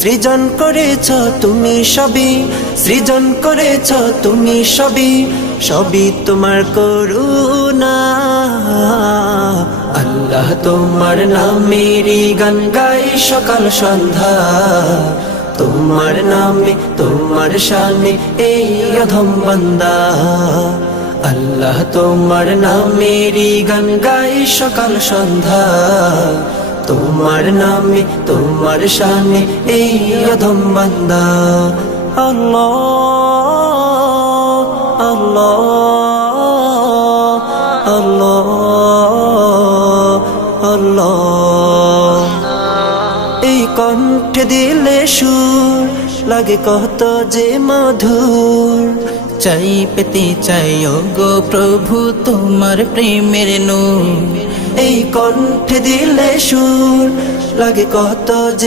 সৃজন করেছ তুমি সবই, সৃজন করেছ তুমি সবই, সবই তোমার করুণা। আল্লাহ তোমার নামেরই গান গাই সকাল সন্ধ্যা, তোমার নামে তোমার শানে এই অধম বান্দা। আল্লাহ তোমার নামেরই গান গাই সকাল সন্ধ্যা, তোমার নামে তোমার শানে এই অধম বান্দা। আল্লাহ আল্লাহ আল্লাহ আল্লাহ। এই কণ্ঠে দিলে সুর লাগে কত যে মধুর, চাই পেতে চাই ওগো প্রভু তোমার প্রেমের নূর। এই কণ্ঠে দিলে সুর লাগে কত যে